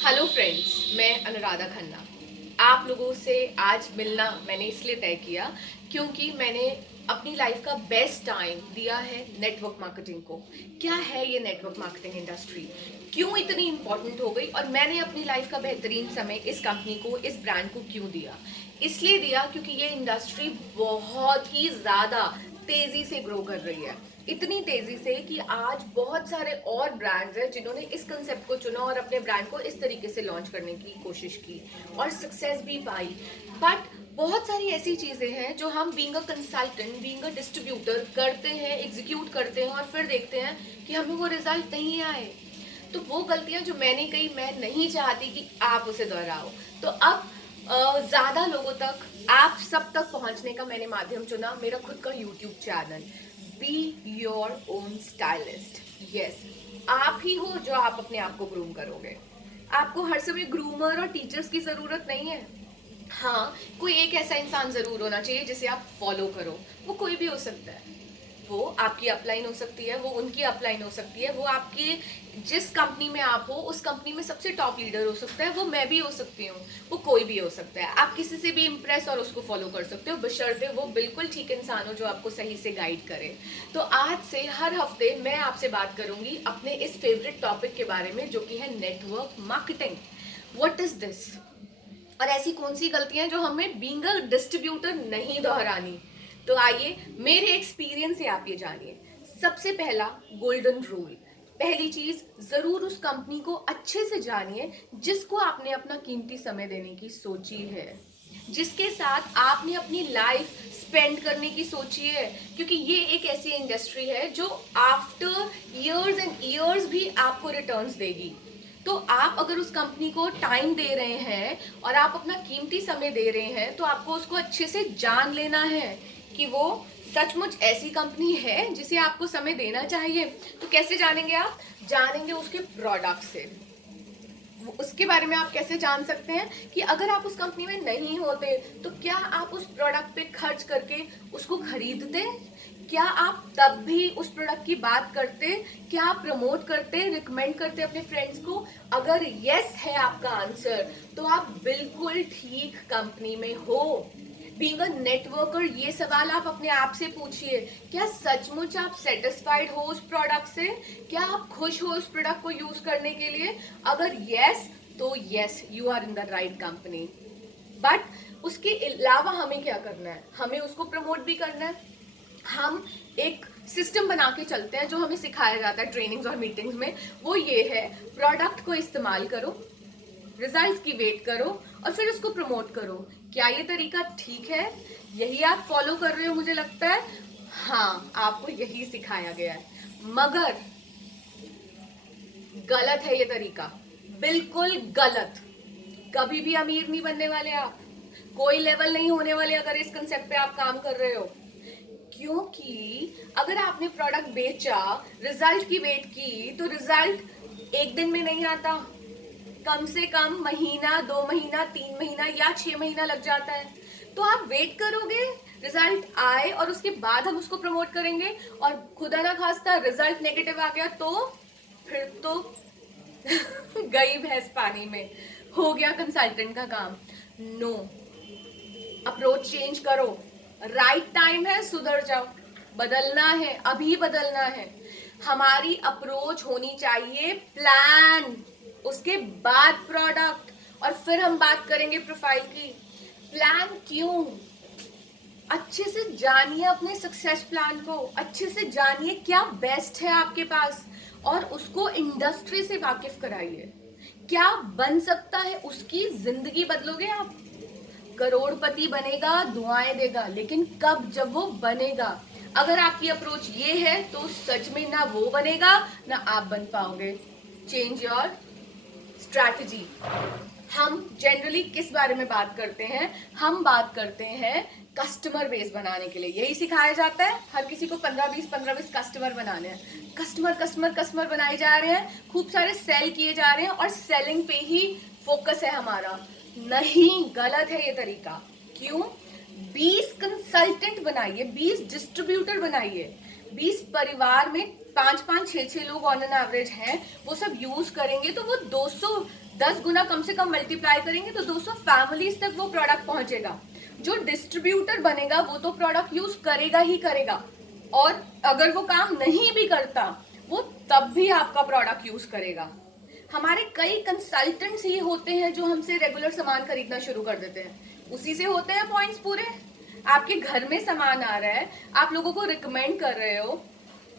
Hello friends, मैं अनुराधा खन्ना। आप लोगों से आज मिलना मैंने इसलिए तय किया क्योंकि मैंने अपनी लाइफ का बेस्ट टाइम दिया है नेटवर्क मार्केटिंग को। क्या है ये नेटवर्क मार्केटिंग इंडस्ट्री, क्यों इतनी इंपॉर्टेंट हो गई और मैंने अपनी लाइफ का बेहतरीन समय इस कंपनी को, इस ब्रांड को क्यों दिया? इसलिए दिया क्योंकि ये इंडस्ट्री बहुत ही ज़्यादा तेज़ी से ग्रो कर रही है। इतनी तेजी से कि आज बहुत सारे और ब्रांड्स हैं जिन्होंने इस कंसेप्ट को चुना और अपने ब्रांड को इस तरीके से लॉन्च करने की कोशिश की और सक्सेस भी पाई। बट बहुत सारी ऐसी चीजें हैं जो हम being a consultant, being a distributor करते हैं, एग्जीक्यूट करते हैं और फिर देखते हैं कि हमें वो रिजल्ट नहीं आए। तो वो गलतियां जो मैंने कही, मैं नहीं चाहती कि आप उसे दोहराओ। तो अब ज्यादा लोगों तक, आप सब तक पहुंचने का मैंने माध्यम चुना, मेरा खुद का YouTube channel, be your own stylist. Yes, आप ही हो जो आप अपने आप को ग्रूम करोगे। आपको हर समय ग्रूमर और टीचर्स की जरूरत नहीं है। हाँ, कोई एक ऐसा इंसान जरूर होना चाहिए जिसे आप फॉलो करो। वो कोई भी हो सकता है। वो आपकी अपलाइन हो सकती है, वो उनकी अपलाइन हो सकती है, वो आपके जिस कंपनी में आप हो उस कंपनी में सबसे टॉप लीडर हो सकता है, वो मैं भी हो सकती हूँ, वो कोई भी हो सकता है। आप किसी से भी इम्प्रेस और उसको फॉलो कर सकते हो, बशर्ते वो बिल्कुल ठीक इंसान हो जो आपको सही से गाइड करे। तो आज से हर हफ्ते मैं आपसे बात करूंगी अपने इस फेवरेट टॉपिक के बारे में, जो कि है network marketing. What is this, और ऐसी कौन सी गलतियां जो हमें बीइंग अ डिस्ट्रीब्यूटर नहीं दोहरानी। तो आइए मेरे एक्सपीरियंस से आप ये जानिए। सबसे पहला गोल्डन रूल, पहली चीज, जरूर उस कंपनी को अच्छे से जानिए जिसको आपने अपना कीमती समय देने की सोची है, जिसके साथ आपने अपनी लाइफ स्पेंड करने की सोची है। क्योंकि ये एक ऐसी इंडस्ट्री है जो आफ्टर इयर्स एंड इयर्स भी आपको रिटर्न्स देगी। तो आप अगर उस कंपनी को टाइम दे रहे हैं और आप अपना कीमती समय दे रहे हैं, तो आपको उसको अच्छे से जान लेना है कि वो सचमुच ऐसी कंपनी है जिसे आपको समय देना चाहिए। तो कैसे जानेंगे आप? जानेंगे उसके प्रोडक्ट से। उसके बारे में आप कैसे जान सकते हैं कि अगर आप उस कंपनी में नहीं होते तो क्या आप उस प्रोडक्ट पे खर्च करके उसको खरीदते? क्या आप तब भी उस प्रोडक्ट की बात करते? क्या आप प्रमोट करते, रिकमेंड करते अपने फ्रेंड्स को? अगर यस है आपका आंसर, तो आप बिल्कुल ठीक कंपनी में हो। बीइंग अ नेटवर्कर, ये सवाल आप अपने आप से पूछिए, क्या सचमुच आप सेटिस्फाइड हो उस प्रोडक्ट से? क्या आप खुश हो उस प्रोडक्ट को यूज करने के लिए? अगर यस, तो yes, you are in the right company. But उसके अलावा हमें क्या करना है? हमें उसको प्रमोट भी करना है। हम एक सिस्टम बना के चलते हैं जो हमें सिखाया जाता है ट्रेनिंग्स और मीटिंग्स में। वो ये है, प्रोडक्ट को इस्तेमाल करो, रिजल्ट की वेट करो और फिर उसको प्रमोट करो। क्या ये तरीका ठीक है? यही आप फॉलो कर रहे हो मुझे लगता है। हाँ, आपको यही सिखाया गया है, मगर गलत है ये तरीका, बिल्कुल गलत। कभी भी अमीर नहीं बनने वाले आप, कोई लेवल नहीं होने वाले अगर इस कंसेप्ट पे आप काम कर रहे हो। क्योंकि अगर आपने प्रोडक्ट बेचा, रिजल्ट की वेट की, तो रिजल्ट एक दिन में नहीं आता, कम से कम महीना, 2 महीना, 3 महीना या 6 महीना लग जाता है। तो आप वेट करोगे रिजल्ट आए और उसके बाद हम उसको प्रमोट करेंगे, और खुदा ना खास्ता रिजल्ट नेगेटिव आ गया तो फिर तो गई भैंस पानी में, हो गया कंसल्टेंट का काम। नो, अप्रोच चेंज करो। राइट टाइम है, सुधर जाओ। बदलना है, अभी बदलना है। हमारी अप्रोच होनी चाहिए प्लान, उसके बाद प्रोडक्ट, और फिर हम बात करेंगे प्रोफाइल की। प्लान क्यों? अच्छे से जानिए अपने सक्सेस प्लान को, अच्छे से जानिए क्या बेस्ट है आपके पास और उसको इंडस्ट्री से वाकिफ कराइए। क्या बन सकता है, उसकी जिंदगी बदलोगे आप। करोड़पति बनेगा, दुआएं देगा, लेकिन कब? जब वो बनेगा। अगर आपकी अप्रोच ये है तो सच में ना वो बनेगा ना आप बन पाओगे। Change your strategy. हम जनरली किस बारे में बात करते हैं? हम बात करते हैं कस्टमर बेस बनाने के लिए। यही सिखाया जाता है हर किसी को, 15-20 कस्टमर बनाने हैं। कस्टमर कस्टमर कस्टमर बनाए जा रहे हैं, खूब सारे सेल किए जा रहे हैं और सेलिंग पे ही फोकस है हमारा। नहीं, गलत है ये तरीका। क्यों? 20 कंसल्टेंट बनाइए, 20 डिस्ट्रीब्यूटर बनाइए। 20 परिवार में 5-5, 6-6 लोग ऑन एन एवरेज हैं, वो सब यूज करेंगे तो वो 200 10 गुना कम से कम मल्टीप्लाई करेंगे तो 200 फैमिलीज तक वो प्रोडक्ट पहुंचेगा। जो डिस्ट्रीब्यूटर बनेगा वो तो प्रोडक्ट यूज करेगा ही करेगा, और अगर वो काम नहीं भी करता वो तब भी आपका प्रोडक्ट यूज करेगा। हमारे कई कंसल्टेंट्स ही होते हैं जो हमसे रेगुलर सामान खरीदना शुरू कर देते हैं, उसी से होते हैं पॉइंट्स पूरे। आपके घर में सामान आ रहा है, आप लोगों को रिकमेंड कर रहे हो,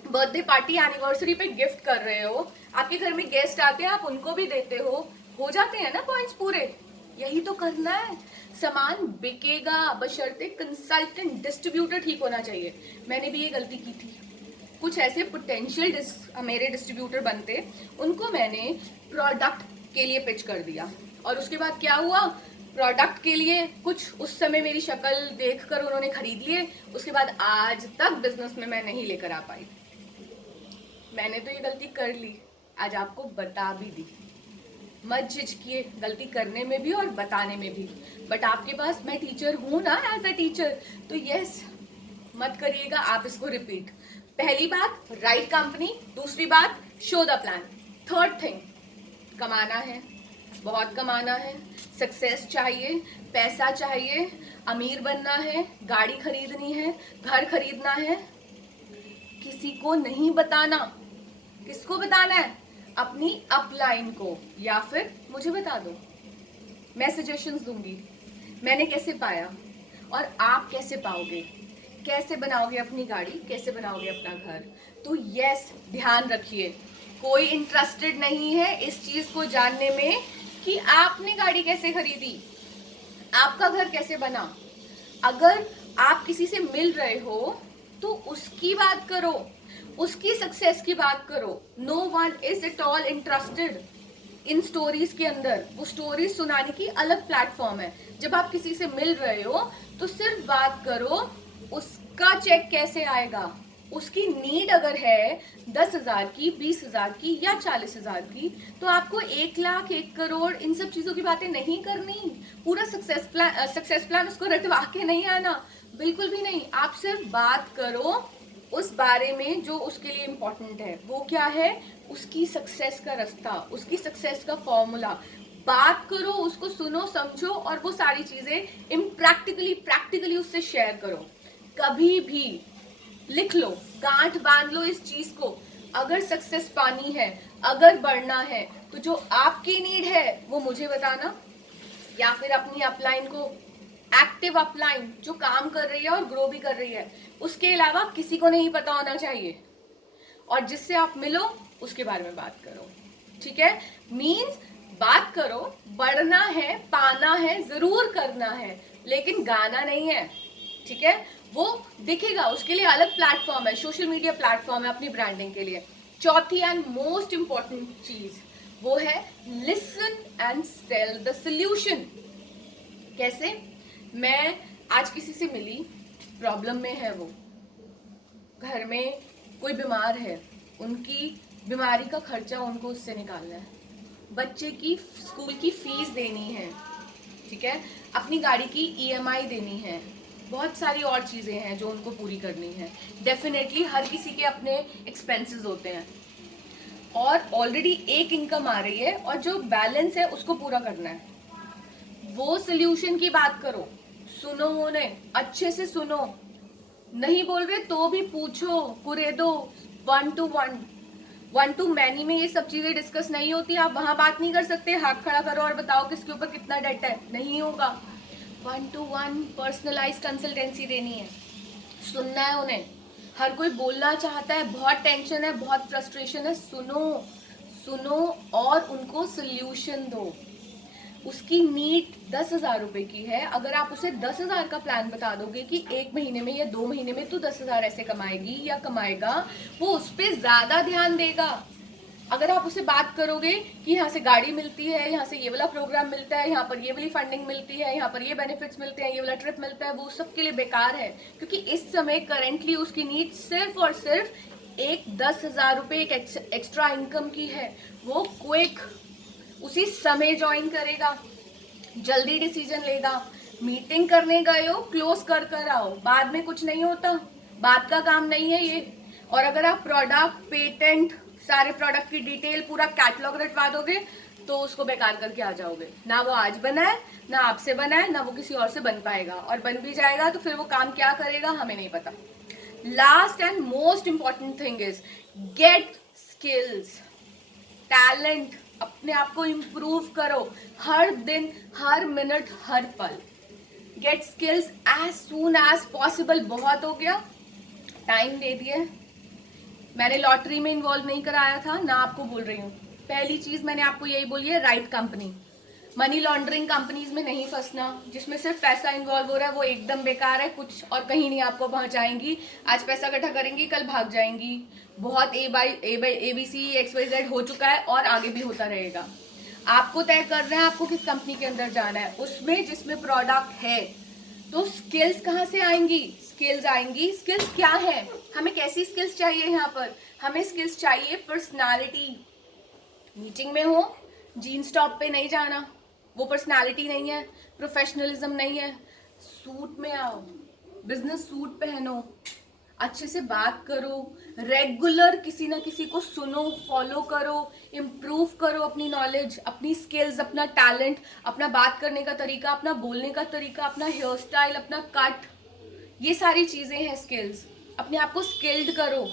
बर्थडे पार्टी एनिवर्सरी पे गिफ्ट कर रहे हो, आपके घर में गेस्ट आते हैं आप उनको भी देते हो जाते हैं ना पॉइंट्स पूरे। यही तो करना है, सामान बिकेगा बशर्ते कंसल्टेंट डिस्ट्रीब्यूटर ठीक होना चाहिए। मैंने भी ये गलती की थी, कुछ ऐसे पोटेंशियल मेरे डिस्ट्रीब्यूटर बनते, उनको मैंने प्रोडक्ट के लिए पिच कर दिया, और उसके बाद क्या हुआ, प्रोडक्ट के लिए कुछ उस समय मेरी शक्ल देखकर उन्होंने खरीद लिए, उसके बाद आज तक बिजनेस में मैं नहीं लेकर आ पाई। मैंने तो ये गलती कर ली, आज आपको बता भी दी। मत झिझकिए गलती करने में भी और बताने में भी, बट आपके पास मैं टीचर हूं ना, एज अ टीचर, तो यस मत करिएगा आप इसको रिपीट। पहली बात राइट कंपनी, दूसरी बात show the plan, third thing कमाना है, बहुत कमाना है, सक्सेस चाहिए, पैसा चाहिए, अमीर बनना है, गाड़ी खरीदनी है, घर खरीदना है। किसी को नहीं बताना। किसको बताना है? अपनी अपलाइन को, या फिर मुझे बता दो, मैं सजेशंस दूंगी मैंने कैसे पाया और आप कैसे पाओगे, कैसे बनाओगे अपनी गाड़ी, कैसे बनाओगे अपना घर। तो यस ध्यान रखिए, कोई इंटरेस्टेड नहीं है इस चीज को जानने में कि आपने गाड़ी कैसे खरीदी, आपका घर कैसे बना। अगर आप किसी से मिल रहे हो तो उसकी बात करो, उसकी सक्सेस की बात करो। No one is at all interested in stories के अंदर। वो स्टोरीज सुनाने की अलग प्लेटफॉर्म है। जब आप किसी से मिल रहे हो तो सिर्फ बात करो उसका चेक कैसे आएगा, उसकी नीड अगर है 10,000 की, 20,000 की या 40,000 की, तो आपको 1 लाख 1 करोड़ इन सब चीजों की बातें नहीं करनी। पूरा सक्सेस प्लान उसको रटवा के नहीं आना, बिल्कुल भी नहीं। आप सिर्फ बात करो उस बारे में जो उसके लिए इम्पोर्टेंट है। वो क्या है? उसकी सक्सेस का रास्ता, उसकी सक्सेस का फॉर्मूला। बात करो, उसको सुनो, समझो, और वो सारी चीजें प्रैक्टिकली उससे शेयर करो। कभी भी लिख लो, गांठ बांध लो इस चीज को। अगर सक्सेस पानी है, अगर बढ़ना है, तो जो आपकी नीड है वो मुझे बताना, या फिर अपनी अपलाइन को, एक्टिव अपलाइन जो काम कर रही है और ग्रो भी कर रही है, उसके अलावा किसी को नहीं पता होना चाहिए। और जिससे आप मिलो उसके बारे में बात करो, ठीक है? मीन्स बात करो, बढ़ना है, पाना है, जरूर करना है, लेकिन गाना नहीं है, ठीक है? वो दिखेगा, उसके लिए अलग प्लेटफॉर्म है, सोशल मीडिया प्लेटफॉर्म है अपनी ब्रांडिंग के लिए। चौथी एंड मोस्ट इंपॉर्टेंट चीज वो है listen and sell the solution. कैसे? मैं आज किसी से मिली, प्रॉब्लम में है वो, घर में कोई बीमार है, उनकी बीमारी का खर्चा उनको उससे निकालना है, बच्चे की स्कूल की फीस देनी है, ठीक है, अपनी गाड़ी की ईएमआई देनी है, बहुत सारी और चीज़ें हैं जो उनको पूरी करनी है। डेफिनेटली हर किसी के अपने एक्सपेंसेस होते हैं, और ऑलरेडी एक इनकम आ रही है और जो बैलेंस है उसको पूरा करना है। वो सोल्यूशन की बात करो, सुनो उन्हें, अच्छे से सुनो, नहीं बोल रहे तो भी पूछो, कुरेदो, 1 to 1, 1 to many में ये सब चीजें डिस्कस नहीं होती। आप वहां बात नहीं कर सकते, हाथ खड़ा करो और बताओ किसके ऊपर कितना डेट है, नहीं होगा। 1 to 1 पर्सनलाइज कंसल्टेंसी देनी है, सुनना है उन्हें। हर कोई बोलना चाहता है, बहुत टेंशन है, बहुत फ्रस्ट्रेशन है, सुनो और उनको सोल्यूशन दो। उसकी नीड 10,000 रुपए की है, अगर आप उसे 10,000 का प्लान बता दोगे कि 1 महीने में या 2 महीने में तू 10,000 ऐसे कमाएगी या कमाएगा, वो उस पर ज्यादा ध्यान देगा। अगर आप उसे बात करोगे कि यहाँ से गाड़ी मिलती है, यहाँ से ये वाला प्रोग्राम मिलता है, यहाँ पर ये वाली फंडिंग मिलती है, यहाँ पर ये बेनिफिट्स मिलते हैं, ये वाला ट्रिप मिलता है, वो सबके लिए बेकार है। क्योंकि इस समय करेंटली उसकी नीड सिर्फ और सिर्फ एक 10,000 रुपए एक एक्स्ट्रा इनकम की है। वो क्विक उसी समय ज्वाइन करेगा, जल्दी डिसीजन लेगा। मीटिंग करने गए हो, क्लोज कर कर आओ, बाद में कुछ नहीं होता, बात का काम नहीं है ये। और अगर आप प्रोडक्ट, पेटेंट, सारे प्रोडक्ट की डिटेल, पूरा कैटलॉग रटवा दोगे तो उसको बेकार करके आ जाओगे। ना वो आज बना है, ना आपसे बना है, ना वो किसी और से बन पाएगा, और बन भी जाएगा तो फिर वो काम क्या करेगा हमें नहीं पता। Last and most important thing is get skills, talent. अपने आप को इम्प्रूव करो हर दिन, हर मिनट, हर पल। Get skills as soon as possible. बहुत हो गया, टाइम दे दिए। मैंने लॉटरी में इन्वॉल्व नहीं कराया था ना, आपको बोल रही हूँ। पहली चीज मैंने आपको यही बोली है, right company. Money laundering companies में नहीं फंसना, जिसमें सिर्फ पैसा इन्वॉल्व हो रहा है, वो एकदम बेकार है, कुछ और कहीं नहीं आपको पहुंचाएंगी। आज पैसा इकट्ठा करेंगी, कल भाग जाएंगी। बहुत ABC XYZ हो चुका है और आगे भी होता रहेगा। आपको तय करना है आपको किस कंपनी के अंदर जाना है, उसमें जिसमें प्रोडक्ट है। तो स्किल्स कहाँ से आएंगी? स्किल्स आएंगी। स्किल्स क्या है? हमें कैसी स्किल्स चाहिए यहाँ पर? हमें स्किल्स चाहिए पर्सनालिटी। मीटिंग में हो, जीन्स टॉप पे नहीं जाना, वो पर्सनालिटी नहीं है, प्रोफेशनलिज्म नहीं है। सूट में आओ, बिजनेस सूट पहनो, अच्छे से बात करो, रेगुलर किसी ना किसी को सुनो, फॉलो करो, इम्प्रूव करो अपनी नॉलेज, अपनी स्किल्स, अपना टैलेंट, अपना बात करने का तरीका, अपना बोलने का तरीका, अपना हेयर स्टाइल, अपना कट, ये सारी चीज़ें हैं स्किल्स। अपने आप को स्किल्ड करो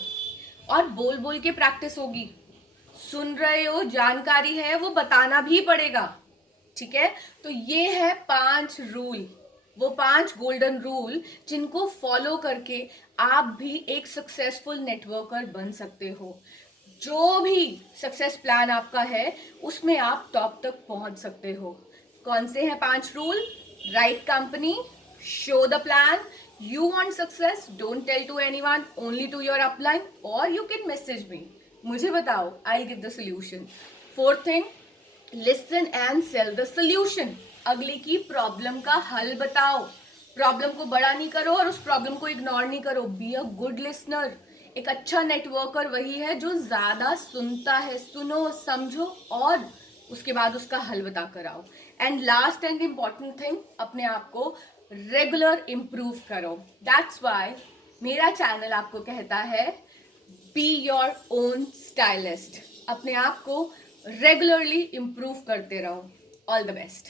और बोल बोल के प्रैक्टिस होगी। सुन रहे हो, जानकारी है, वो बताना भी पड़ेगा। ठीक है, तो ये है 5 रूल, वो 5 गोल्डन रूल जिनको फॉलो करके आप भी एक सक्सेसफुल नेटवर्कर बन सकते हो। जो भी सक्सेस प्लान आपका है उसमें आप टॉप तक पहुंच सकते हो। कौन से हैं 5 rule? Right company, show the plan, you want success, don't tell to anyone, only to your upline, or you can message me, मुझे बताओ, I'll give the solution. Fourth thing, listen and sell the solution, अगले की problem का हल बताओ। Problem को बड़ा नहीं करो और उस प्रॉब्लम को इग्नोर नहीं करो। Be a good listener. एक अच्छा नेटवर्कर वही है जो ज्यादा सुनता है। सुनो, समझो और उसके बाद उसका हल बता कर आओ। And last and important thing, अपने आप को रेगुलर इम्प्रूव करो। दैट्स वाई मेरा चैनल आपको कहता है बी योर ओन स्टाइलिस्ट। अपने आप को रेगुलरली इम्प्रूव करते रहो। All the best.